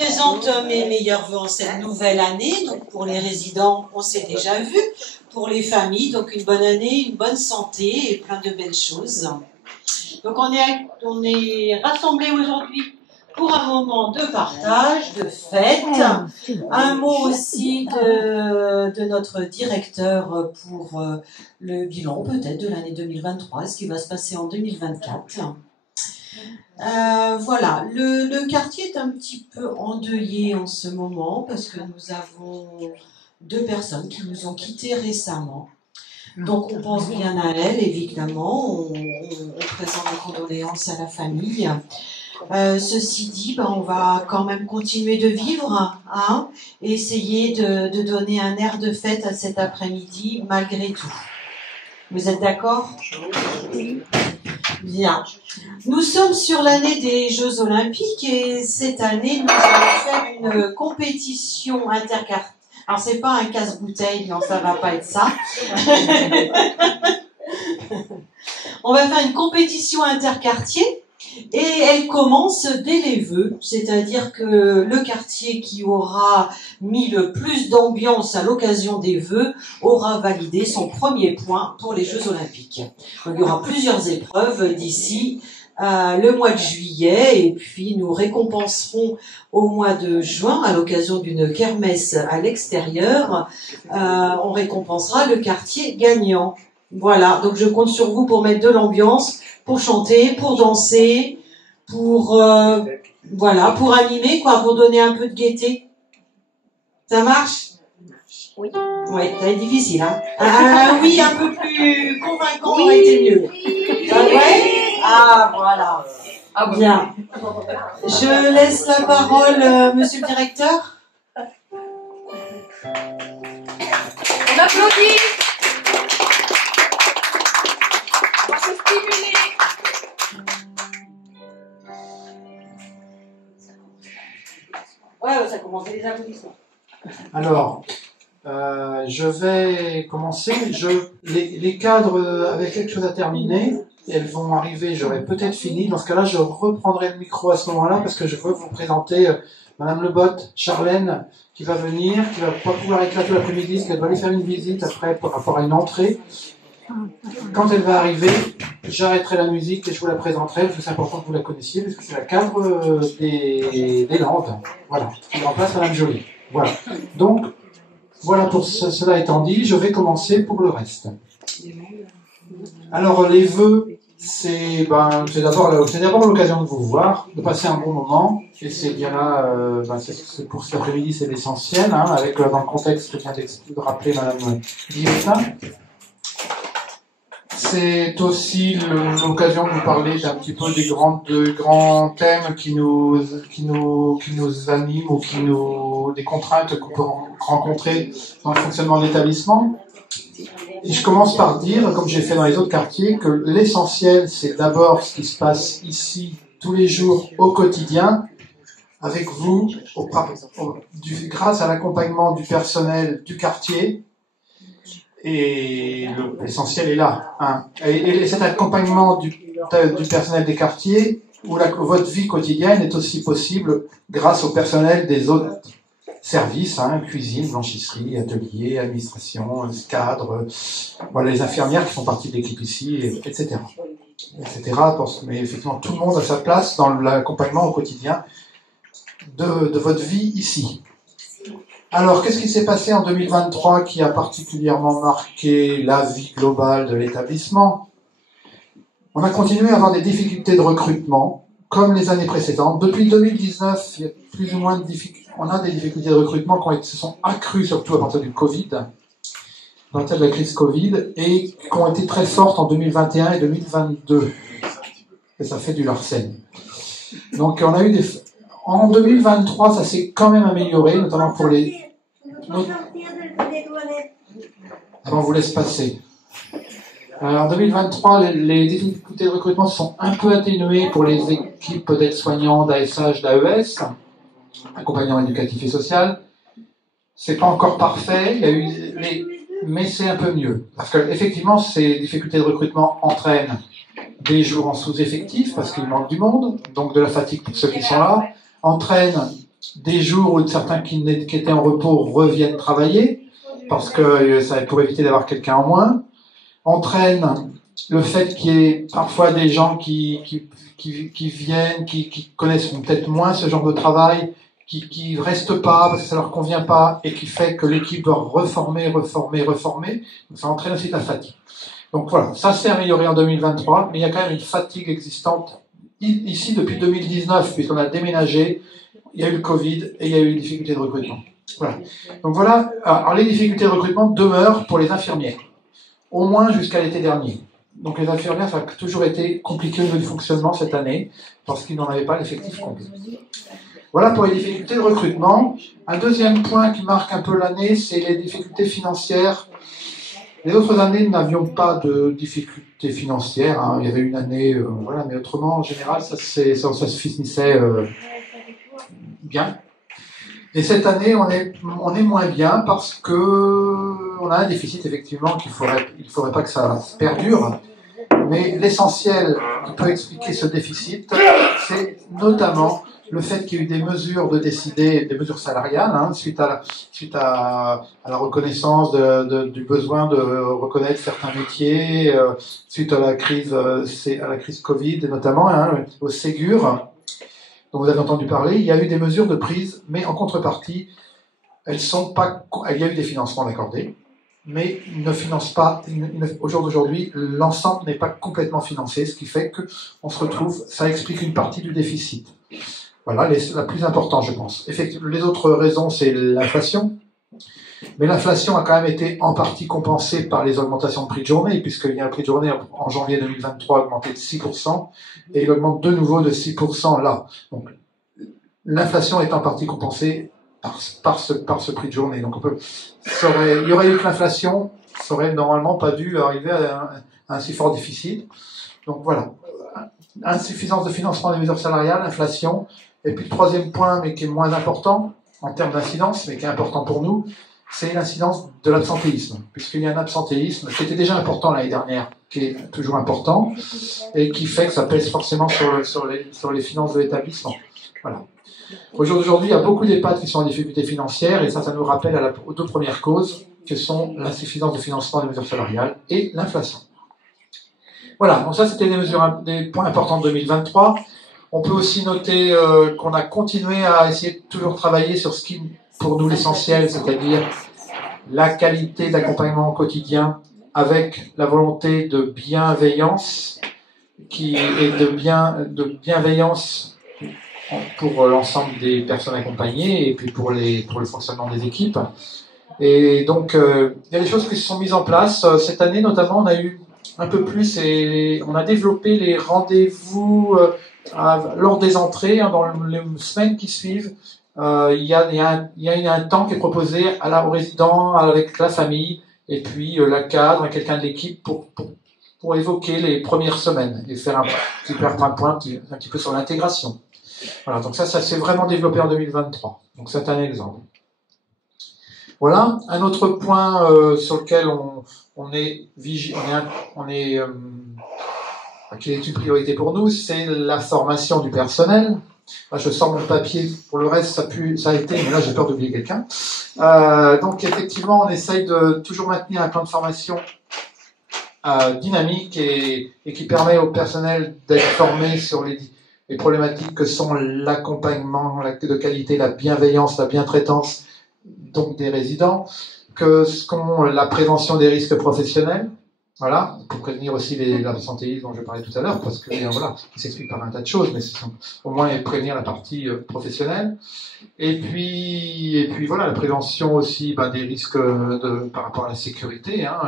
Présente mes meilleurs vœux en cette nouvelle année. Donc pour les résidents, on s'est déjà vu. Pour les familles, donc une bonne année, une bonne santé et plein de belles choses. Donc on est rassemblés aujourd'hui pour un moment de partage, de fête. Un mot aussi de notre directeur pour le bilan peut-être de l'année 2023, ce qui va se passer en 2024. Voilà, le quartier est un petit peu endeuillé en ce moment parce que nous avons 2 personnes qui nous ont quittés récemment. Donc on pense bien à elles, évidemment, on présente nos condoléances à la famille. Ceci dit, on va quand même continuer de vivre, hein, et essayer de donner un air de fête à cet après-midi malgré tout. Vous êtes d'accord ? Oui. Bien. Nous sommes sur l'année des Jeux Olympiques et cette année, nous allons faire une compétition interquartier. Alors, c'est pas un casse-bouteille, non, ça va pas être ça. On va faire une compétition interquartier et elle commence dès les vœux, c'est-à-dire que le quartier qui aura mis le plus d'ambiance à l'occasion des vœux aura validé son premier point pour les Jeux Olympiques. Donc, il y aura plusieurs épreuves d'ici le mois de juillet et puis nous récompenserons au mois de juin à l'occasion d'une kermesse à l'extérieur. On récompensera le quartier gagnant. Voilà, donc je compte sur vous pour mettre de l'ambiance, pour chanter, pour danser, pour voilà, pour animer quoi, pour donner un peu de gaieté. Ça marche ? Oui. Oui, ça va être difficile, hein. Oui, un peu plus convaincant aurait été mieux. Ah ouais ? Ah voilà. Bien. Je laisse la parole, monsieur le directeur. On applaudit. On va se stimuler. Ouais, ça commence les applaudissements. Alors, je vais commencer. Les cadres avaient quelque chose à terminer. Elles vont arriver, j'aurai peut-être fini. Dans ce cas-là, je reprendrai le micro à ce moment-là parce que je veux vous présenter Madame Lebotte, Charlène, qui va venir, qui va pas pouvoir être là tout l'après-midi, parce qu'elle doit aller faire une visite après par rapport à une entrée. Quand elle va arriver, j'arrêterai la musique et je vous la présenterai, parce que c'est important que vous la connaissiez, parce que c'est la cadre des Landes, voilà, qui remplace Madame Joly. Voilà. Donc, voilà pour cela étant dit, je vais commencer pour le reste. Alors, les vœux, c'est d'abord l'occasion de vous voir, de passer un bon moment, et c'est bien là, pour cet après-midi, c'est l'essentiel, hein, avec dans le contexte que vient de rappeler Madame Guillotin. C'est aussi l'occasion de vous parler d'un petit peu des grands thèmes qui nous animent ou des contraintes qu'on peut rencontrer dans le fonctionnement de l'établissement. Et je commence par dire, comme j'ai fait dans les autres quartiers, que l'essentiel, c'est d'abord ce qui se passe ici, tous les jours, au quotidien, avec vous, grâce à l'accompagnement du personnel du quartier. Et l'essentiel est là. Hein. Et cet accompagnement du personnel des quartiers, où votre vie quotidienne est aussi possible grâce au personnel des autres services, hein, cuisine, blanchisserie, atelier, administration, cadre, voilà, les infirmières qui font partie de l'équipe ici, etc. Mais effectivement, tout le monde a sa place dans l'accompagnement au quotidien de votre vie ici. Alors, qu'est-ce qui s'est passé en 2023 qui a particulièrement marqué la vie globale de l'établissement ? On a continué à avoir des difficultés de recrutement, comme les années précédentes. Depuis 2019, il y a plus ou moins de difficultés. On a des difficultés de recrutement qui se sont accrues, surtout à partir du Covid, à partir de la crise Covid, et qui ont été très fortes en 2021 et 2022. Et ça fait du Larsen. Donc, on a eu en 2023, ça s'est quand même amélioré, notamment pour les... On vous laisse passer. En 2023, les difficultés de recrutement sont un peu atténuées pour les équipes d'aides-soignants, d'ASH, d'AES, accompagnants éducatifs et social. C'est pas encore parfait, mais c'est un peu mieux. Parce que effectivement, ces difficultés de recrutement entraînent des jours en sous-effectif, parce qu'il manque du monde, donc de la fatigue pour ceux qui sont là, entraînent des jours où certains qui étaient en repos reviennent travailler, parce que ça pour éviter d'avoir quelqu'un en moins, entraîne le fait qu'il y ait parfois des gens qui viennent, qui connaissent peut-être moins ce genre de travail, qui restent pas parce que ça leur convient pas, et qui fait que l'équipe doit reformer. Donc ça entraîne aussi la fatigue. Donc voilà, ça s'est amélioré en 2023, mais il y a quand même une fatigue existante ici depuis 2019, puisqu'on a déménagé, il y a eu le Covid et il y a eu des difficultés de recrutement. Voilà. Donc voilà, alors les difficultés de recrutement demeurent pour les infirmières, au moins jusqu'à l'été dernier. Donc les infirmières, ça a toujours été compliqué au niveau du fonctionnement cette année, parce qu'ils n'en avaient pas l'effectif complet. Voilà pour les difficultés de recrutement. Un deuxième point qui marque un peu l'année, c'est les difficultés financières. Les autres années, nous n'avions pas de difficultés financières. Hein. Il y avait une année, voilà, mais autrement, en général, ça se finissait bien. Et cette année, on est moins bien parce que on a un déficit, effectivement, il faudrait pas que ça se perdure. Mais l'essentiel qui peut expliquer ce déficit, c'est notamment le fait qu'il y ait eu des mesures des mesures salariales, hein, suite à la reconnaissance du besoin de reconnaître certains métiers, suite à la crise Covid, notamment, hein, au Ségur, dont vous avez entendu parler. Il y a eu des mesures de prise, mais en contrepartie, il y a eu des financements accordés, mais ils ne financent pas, au jour d'aujourd'hui, l'ensemble n'est pas complètement financé, ce qui fait qu'on se retrouve, ça explique une partie du déficit. Voilà, la plus importante, je pense. Effectivement, les autres raisons, c'est l'inflation. Mais l'inflation a quand même été en partie compensée par les augmentations de prix de journée, puisqu'il y a un prix de journée en janvier 2023 augmenté de 6%, et il augmente de nouveau de 6% là. Donc, l'inflation est en partie compensée par ce prix de journée. Donc, il y aurait eu que l'inflation, ça aurait normalement pas dû arriver à un si fort déficit. Donc voilà. Insuffisance de financement des mesures salariales, inflation. Et puis le troisième point, mais qui est moins important en termes d'incidence, mais qui est important pour nous, c'est l'incidence de l'absentéisme. Puisqu'il y a un absentéisme qui était déjà important l'année dernière, qui est toujours important, et qui fait que ça pèse forcément sur les finances de l'établissement. Voilà. Aujourd'hui, il y a beaucoup d'EHPAD qui sont en difficulté financière, et ça nous rappelle aux deux premières causes, que sont l'insuffisance de financement des mesures salariales et l'inflation. Voilà, donc ça c'était des points importants de 2023. On peut aussi noter qu'on a continué à essayer de toujours travailler sur ce qui, pour nous, l'essentiel, c'est-à-dire la qualité d'accompagnement au quotidien avec la volonté de bienveillance de bienveillance pour l'ensemble des personnes accompagnées et puis pour le fonctionnement des équipes. Et donc, il y a des choses qui se sont mises en place. Cette année, notamment, on a eu un peu plus et on a développé les rendez-vous lors des entrées, hein, dans les semaines qui suivent. Il y a un temps qui est proposé aux résidents, avec la famille, et puis la cadre, quelqu'un de l'équipe pour évoquer les premières semaines et faire un petit peu sur l'intégration. Voilà, donc ça s'est vraiment développé en 2023. Donc c'est un exemple. Voilà, un autre point sur lequel qui est une priorité pour nous, c'est la formation du personnel. Là, je sors mon papier, pour le reste ça a été, mais là j'ai peur d'oublier quelqu'un. Donc effectivement, on essaye de toujours maintenir un plan de formation dynamique et qui permet au personnel d'être formé sur les problématiques que sont l'accompagnement de qualité, la bienveillance, la bientraitance donc des résidents, la prévention des risques professionnels, voilà, pour prévenir aussi l'absentéisme dont je parlais tout à l'heure, parce que voilà, qui s'explique par un tas de choses, mais c'est au moins prévenir la partie professionnelle. Et puis voilà, la prévention aussi des risques par rapport à la sécurité, hein,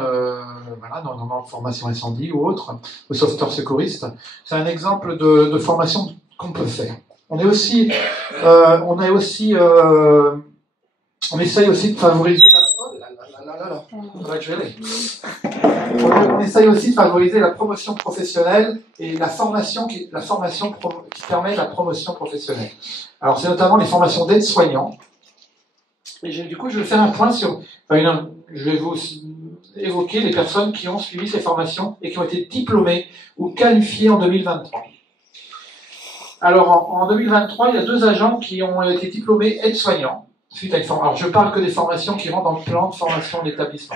voilà, dans la formation incendie ou autre, le sauveteur secouriste. C'est un exemple de formation qu'on peut faire. On essaye aussi de favoriser on essaye aussi de favoriser la promotion professionnelle et la formation qui permet la promotion professionnelle. Alors c'est notamment les formations d'aides-soignants. Et du coup, je vais faire un point je vais vous évoquer les personnes qui ont suivi ces formations et qui ont été diplômées ou qualifiées en 2023. Alors, en 2023, il y a 2 agents qui ont été diplômés aides-soignants suite à une formation. Alors, je parle que des formations qui rentrent dans le plan de formation de l'établissement.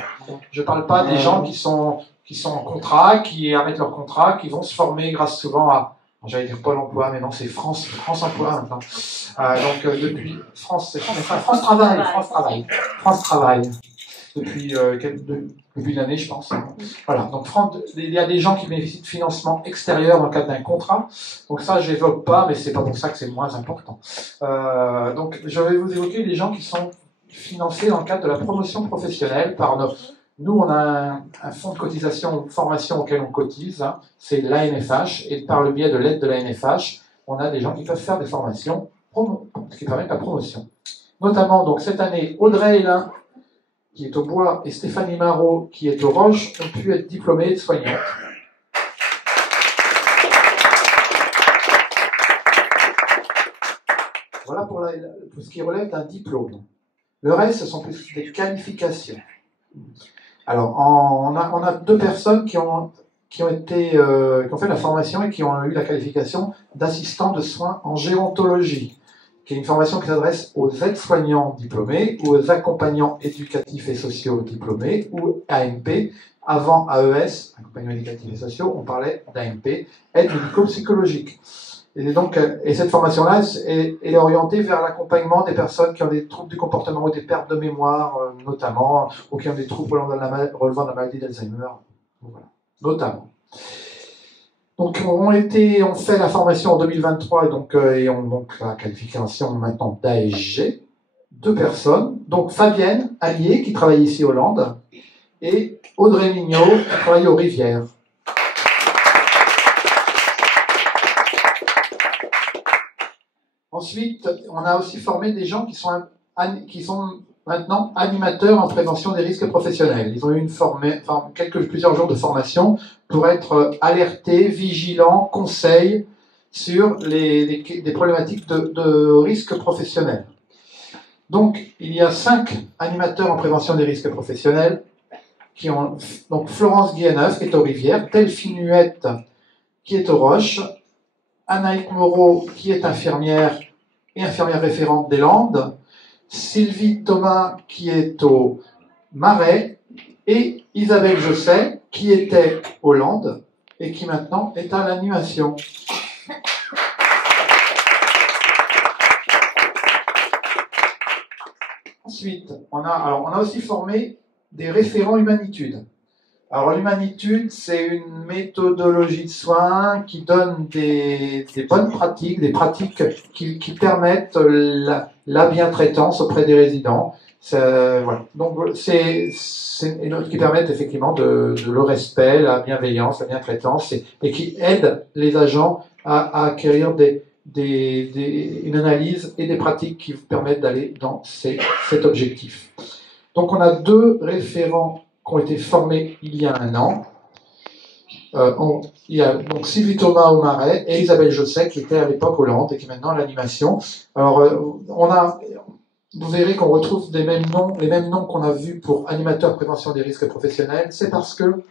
Je ne parle pas des gens qui sont en contrat, qui arrêtent leur contrat, qui vont se former grâce souvent à, j'allais dire Pôle emploi, mais non, c'est France Emploi maintenant. Depuis France Travail. Depuis début de l'année, je pense. Voilà. Donc, il y a des gens qui bénéficient de financement extérieur dans le cadre d'un contrat. Donc ça, je n'évoque pas, mais c'est pas pour ça que c'est moins important. Donc, je vais vous évoquer les gens qui sont financés dans le cadre de la promotion professionnelle par nous, on a un fonds de cotisation ou formation auquel on cotise. Hein, c'est l'ANFH. Et par le biais de l'aide de l'ANFH, on a des gens qui peuvent faire des formations qui permettent la promotion. Notamment, donc, cette année, Audrey Hélin, qui est au Bois, et Stéphanie Marot, qui est aux Roches, ont pu être diplômées de soignantes. Voilà pour ce qui relève d'un diplôme. Le reste, ce sont plus des qualifications. Alors, on a 2 personnes qui ont fait la formation et qui ont eu la qualification d'assistant de soins en gérontologie, qui est une formation qui s'adresse aux aides-soignants diplômés ou aux accompagnants éducatifs et sociaux diplômés ou AMP. Avant AES, accompagnants éducatifs et sociaux, on parlait d'AMP, aide médico-psychologique. Et cette formation-là est orientée vers l'accompagnement des personnes qui ont des troubles du comportement ou des pertes de mémoire, notamment, ou qui ont des troubles relevant de la maladie d'Alzheimer, voilà, notamment. Donc, on fait la formation en 2023 et donc la qualification maintenant d'ASG. 2 personnes. Donc, Fabienne Allier, qui travaille ici au Hollande, et Audrey Mignot, qui travaille aux Rivières. Ensuite, on a aussi formé des gens qui sont maintenant animateurs en prévention des risques professionnels. Ils ont eu plusieurs jours de formation pour être alertés, vigilants, conseils sur des problématiques de risques professionnels. Donc, il y a 5 animateurs en prévention des risques professionnels qui ont donc Florence Guilleneuf, qui est aux Rivières, Delphine Huette, qui est aux Roches, Anaïque Moreau, qui est infirmière et infirmière référente des Landes, Sylvie Thomas, qui est au Marais, et Isabelle Josset, qui était aux Landes et qui maintenant est à l'animation. Ensuite, on a aussi formé des référents humanitudes. Alors, l'humanitude, c'est une méthodologie de soins qui donne des bonnes pratiques, des pratiques qui permettent la bientraitance auprès des résidents. Voilà. Donc, qui permettent effectivement le respect, la bienveillance, la bientraitance, et qui aident les agents à acquérir une analyse et des pratiques qui vous permettent d'aller dans cet objectif. Donc, on a 2 référents qui ont été formés il y a 1 an. Il y a donc Sylvie Thomas au Marais et Isabelle Josset qui était à l'époque au Hollande et qui est maintenant à l'animation. Alors, vous verrez qu'on retrouve les mêmes noms qu'on a vus pour animateurs prévention des risques professionnels. C'est parce que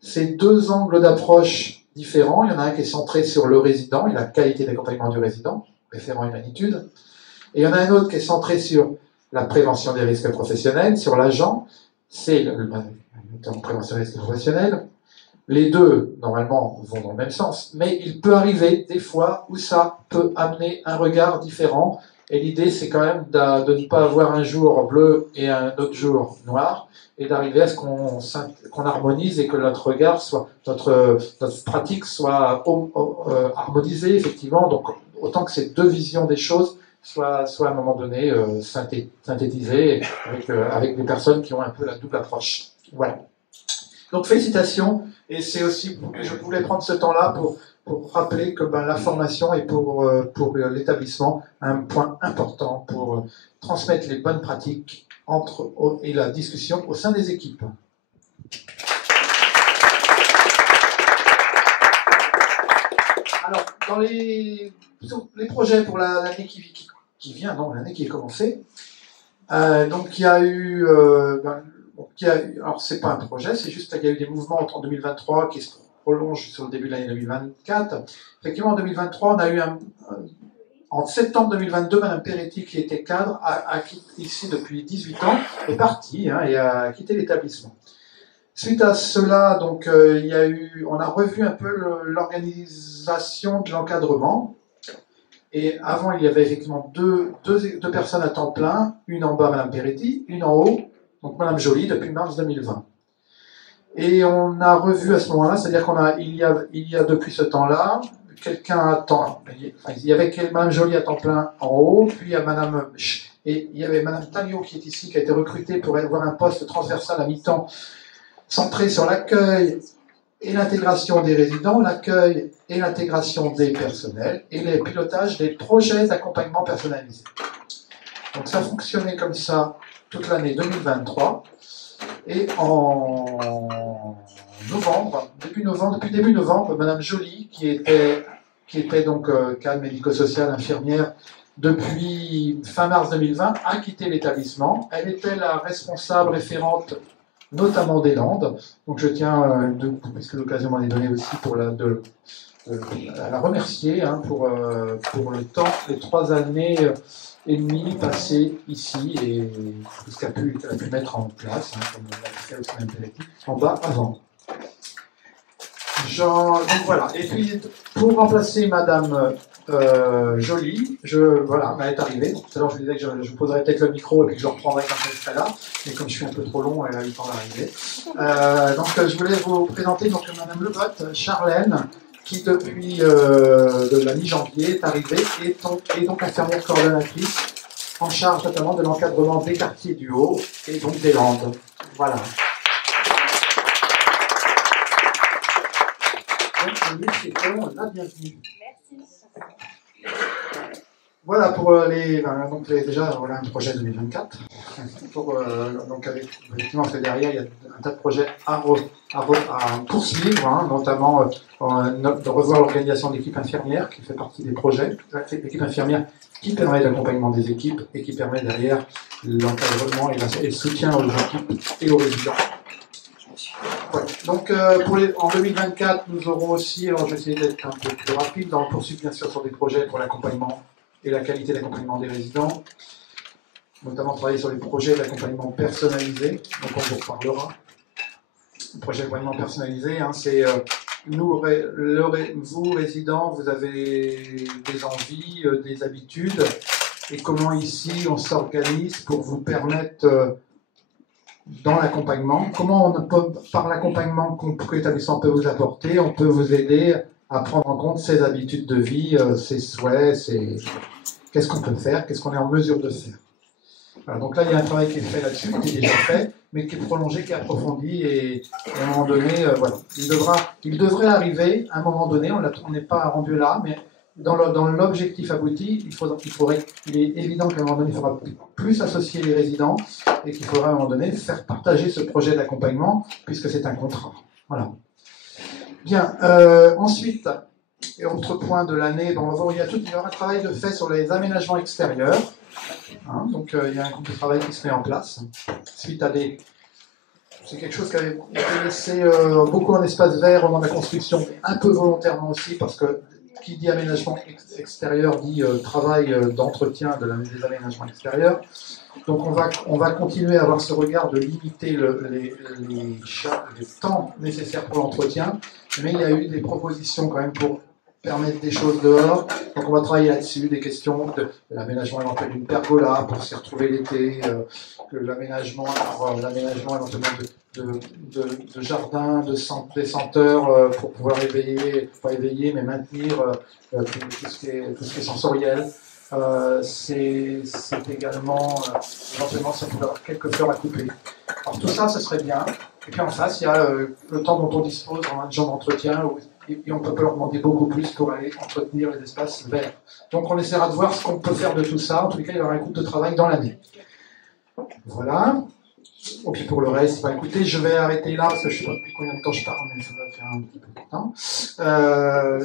c'est 2 angles d'approche différents. Il y en a un qui est centré sur le résident et la qualité d'accompagnement du résident, référent humanitude. Et il y en a un autre qui est centré sur la prévention des risques professionnels, sur l'agent. C'est en prévention des risques professionnels. Les 2, normalement, vont dans le même sens, mais il peut arriver des fois où ça peut amener un regard différent. Et l'idée, c'est quand même de ne pas avoir un jour bleu et un autre jour noir, et d'arriver à ce qu'on harmonise et que notre regard notre pratique soit harmonisée, effectivement. Donc, autant que ces 2 visions des choses soient à un moment donné synthétisées avec des personnes qui ont un peu la double approche. Voilà. Donc, félicitations. Et c'est aussi que je voulais prendre ce temps-là pour rappeler que la formation est pour l'établissement un point important pour transmettre les bonnes pratiques et la discussion au sein des équipes. Alors, dans les projets pour l'année qui vient, non, l'année qui est commencée, donc il y a eu... alors, c'est pas un projet, c'est juste qu'il y a eu des mouvements en 2023 prolonge sur le début de l'année 2024. Effectivement, en 2023, on a eu en septembre 2022, Mme Peretti, qui était cadre, a quitté ici depuis 18 ans, est partie et a quitté l'établissement. Suite à cela, donc, on a revu un peu l'organisation de l'encadrement. Et avant, il y avait effectivement deux personnes à temps plein, une en bas, Mme Peretti, une en haut, donc Mme Joly, depuis mars 2020. Et on a revu à ce moment-là, c'est-à-dire qu'il y a depuis ce temps-là, quelqu'un à temps, il y avait Mme Joly à temps plein en haut, puis il y a et il y avait Mme Tagnot qui est ici, qui a été recrutée pour avoir un poste transversal à mi-temps, centré sur l'accueil et l'intégration des résidents, l'accueil et l'intégration des personnels, et le pilotage des projets d'accompagnement personnalisé. Donc ça fonctionnait comme ça toute l'année 2023, et en novembre, depuis début novembre, Mme Joly, qui était donc cadre médico-social, infirmière, depuis fin mars 2020, a quitté l'établissement. Elle était la responsable référente, notamment des Landes. Donc je tiens, puisque l'occasion m'en est donnée aussi, à la remercier pour le temps, les 3 années et demie passées ici, et tout ce qu'elle a pu mettre en place, comme l'a fait aussi Mme Peretti, en bas avant. Donc voilà. Et puis, pour remplacer Madame Joly, elle est arrivée. Tout à l'heure, je vous disais que je vous poserais peut-être le micro et puis que je le reprendrai quand elle serait là. Mais comme je suis un peu trop long, elle a eu le temps d'arriver. Donc, je voulais vous présenter Madame Lebotte, Charlène, qui depuis de la mi-janvier est arrivée et donc infirmière coordonnatrice en charge notamment de l'encadrement des quartiers du Haut et donc des Landes. Voilà. Donc, nous souhaitons la bienvenue. Merci. Voilà pour déjà voilà un projet 2024. Donc effectivement, derrière il y a un tas de projets à poursuivre, notamment de revoir l'organisation de l'équipe infirmière qui fait partie des projets. L'équipe infirmière qui permet l'accompagnement des équipes et qui permet derrière l'encadrement et le soutien aux équipes et aux résidents. Ouais. Donc en 2024, nous aurons aussi, alors je vais essayer d'être un peu plus rapide, on poursuit bien sûr sur des projets pour l'accompagnement et la qualité d'accompagnement des résidents, notamment travailler sur les projets d'accompagnement personnalisé, donc on vous reparlera. Le projet d'accompagnement personnalisé, c'est vous, résidents, vous avez des envies, des habitudes, et comment ici on s'organise pour vous permettre dans l'accompagnement, par l'accompagnement que l'établissement peut vous apporter, on peut vous aider à prendre en compte ses habitudes de vie, ses souhaits, qu'est-ce qu'on peut faire, qu'est-ce qu'on est en mesure de faire. Voilà, donc là, il y a un travail qui est fait là-dessus, qui est déjà fait, mais qui est prolongé, qui est approfondi, et à un moment donné, voilà. Il devrait arriver, à un moment donné, on n'est pas rendu là, mais dans l'objectif abouti, il est évident qu'à un moment donné, il faudra plus associer les résidents, et qu'il faudra à un moment donné faire partager ce projet d'accompagnement, puisque c'est un contrat. Voilà. Bien, ensuite, et autre point de l'année, on va voir, il y aura un travail de fait sur les aménagements extérieurs. Donc il y a un groupe de travail qui se met en place. Suite à c'est quelque chose qui avait été laissé beaucoup en espace vert au moment de la construction, un peu volontairement aussi, parce que qui dit aménagement extérieur dit travail d'entretien des aménagements extérieurs. Donc on va continuer à avoir ce regard de limiter les temps nécessaires pour l'entretien, mais il y a eu des propositions quand même pour permettre des choses dehors. Donc on va travailler là-dessus, des questions de l'aménagement éventuel d'une pergola pour s'y retrouver l'été, l'aménagement éventuellement de jardins, des senteurs pour pouvoir pas éveiller, mais maintenir tout ce qui est sensoriel. C'est également éventuellement ça peut avoir quelques fleurs à couper. Alors tout ça, ce serait bien. Et puis en face, il y a le temps dont on dispose en un genre d'entretien et on peut pas leur demander beaucoup plus pour aller entretenir les espaces verts. Donc on essaiera de voir ce qu'on peut faire de tout ça. En tout cas, il y aura un groupe de travail dans l'année. Voilà. Et puis pour le reste, écoutez, je vais arrêter là parce que je ne sais pas depuis combien de temps je parle, mais ça va faire un petit peu de temps.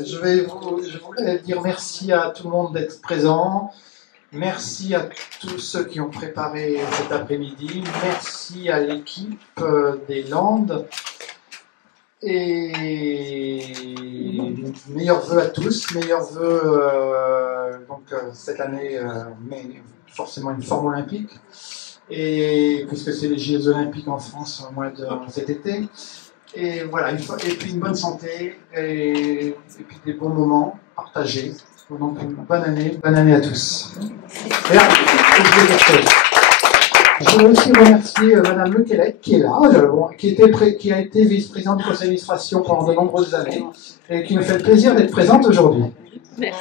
Je voulais dire merci à tout le monde d'être présent. Merci à tous ceux qui ont préparé cet après-midi. Merci à l'équipe des Landes. Et meilleurs vœux à tous, meilleurs vœux cette année, mais forcément une forme olympique. Et puisque c'est les Jeux Olympiques en France au mois de cet été. Et voilà, et puis une bonne santé et puis des bons moments partagés. Donc une bonne année à tous. Je veux aussi remercier Madame Lequelec qui est là, qui a été vice-présidente du conseil d'administration pendant de nombreuses années et qui nous fait le plaisir d'être présente aujourd'hui. Merci.